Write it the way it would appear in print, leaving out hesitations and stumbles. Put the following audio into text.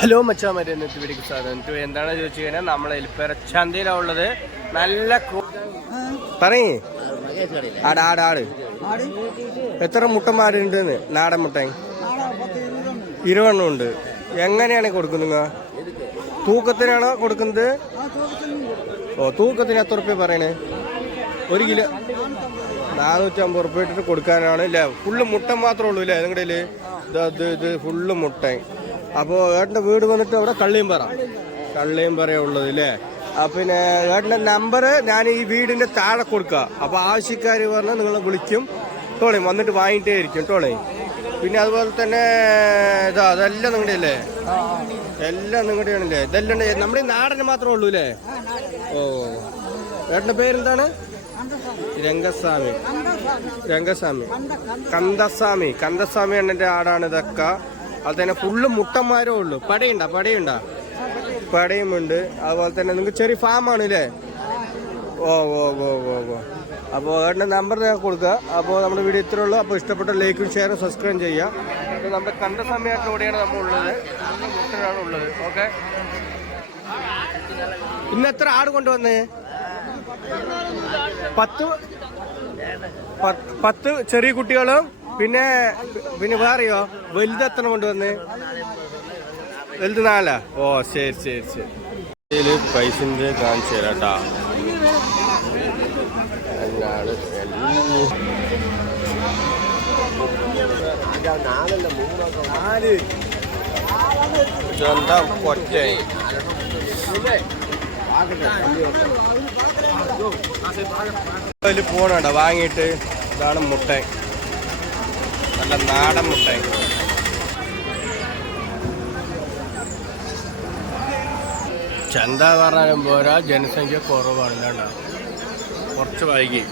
Hello മച്ചാമാരെ, ഇന്നത്തെ വീഡിയോക്ക് സ്വാഗതം. എന്താണെന്ന് ചോദിച്ചു കഴിഞ്ഞാൽ നമ്മൾ എലിപ്പേര ചന്തയിലുള്ളത്. നല്ല പറയേ ആട് ആട് ആട് എത്ര മുട്ടന്മാരുണ്ടെന്ന്? നാടൻ മുട്ട 20 ഉണ്ട്. എങ്ങനെയാണ് കൊടുക്കുന്നത്? തൂക്കത്തിനാണോ കൊടുക്കുന്നത്? ഓ, തൂക്കത്തിന് എത്ര റുപ്യ പറയണേ? 1 കിലോ 450 റുപ്യ ഇട്ടിട്ട് കൊടുക്കാനാണ് അല്ലേ? ഫുള്ള് മുട്ട മാത്രമേ ഉള്ളൂ അല്ലേ നിങ്ങളുടെ കയ്യിൽ? ഇത് ഫുള്ള് മുട്ട. അപ്പോൾ ഏട്ടൻ്റെ വീട് വന്നിട്ട് അവിടെ കള്ളിയമ്പറ ഉള്ളത് അല്ലേ? പിന്നെ ഏട്ടൻ്റെ നമ്പർ ഞാൻ ഈ വീടിൻ്റെ താഴെ കൊടുക്കുക. അപ്പോൾ ആവശ്യക്കാർ പറഞ്ഞാൽ നിങ്ങളെ വിളിക്കും ടോളി, വന്നിട്ട് വാങ്ങിയിട്ടേ ഇരിക്കും ടോളി. പിന്നെ അതുപോലെ തന്നെ അതെല്ലാം നിങ്ങളുടെ അല്ലേ? എല്ലാം നിങ്ങളുടെ ആണല്ലേ? ഇതെല്ലാം നമ്മുടെ നാടന് മാത്രമേ ഉള്ളൂ അല്ലേ? ഓ, ഏട്ടൻ്റെ പേരെന്താണ്? കന്ദസ്വാമി എണ്ണൻ്റെ ആടാണ് ഇതൊക്കെ. അത് തന്നെ ഫുള്ള് മുട്ടന്മാരേ ഉള്ളൂ. പടയുമുണ്ട്. അതുപോലെ തന്നെ നിങ്ങൾക്ക് ചെറിയ ഫാമാണ് അല്ലേ? ഓ. അപ്പോൾ ഏട്ടൻ്റെ നമ്പർ ഞാൻ കൊടുക്കുക. അപ്പോൾ നമ്മുടെ വീഡിയോ ഇത്രേ ഉള്ളൂ. അപ്പോൾ ഇഷ്ടപ്പെട്ട ലൈക്കും ഷെയറും സബ്സ്ക്രൈബ് ചെയ്യുക. അപ്പോൾ നമ്മുടെ കന്ദസ്വാമിയായിട്ട് കൂടെയാണ് നമ്മൾ ഉള്ളത്. മുട്ടനാണ് ഉള്ളത്. ഓക്കെ, ഇന്ന് എത്ര ആട് കൊണ്ടുവന്നേ? 10 ചെറിയ കുട്ടികളും പിന്നെ വേറെയോ വലുത് എത്ര കൊണ്ടുവന്ന്? വലുത് 4. ഓ, ശരി. ഇതിൽ പൈസൻ്റെ കാണിച്ചു തരാട്ടാ. പോണണ്ട വാങ്ങിയിട്ട്. ഇതാണ് മുട്ട, നല്ല നാടൻ മുട്ട. ചന്ത പറഞ്ഞാലും പോരാ, ജനസംഖ്യ കുറവാണ്. കുറച്ച് വൈകി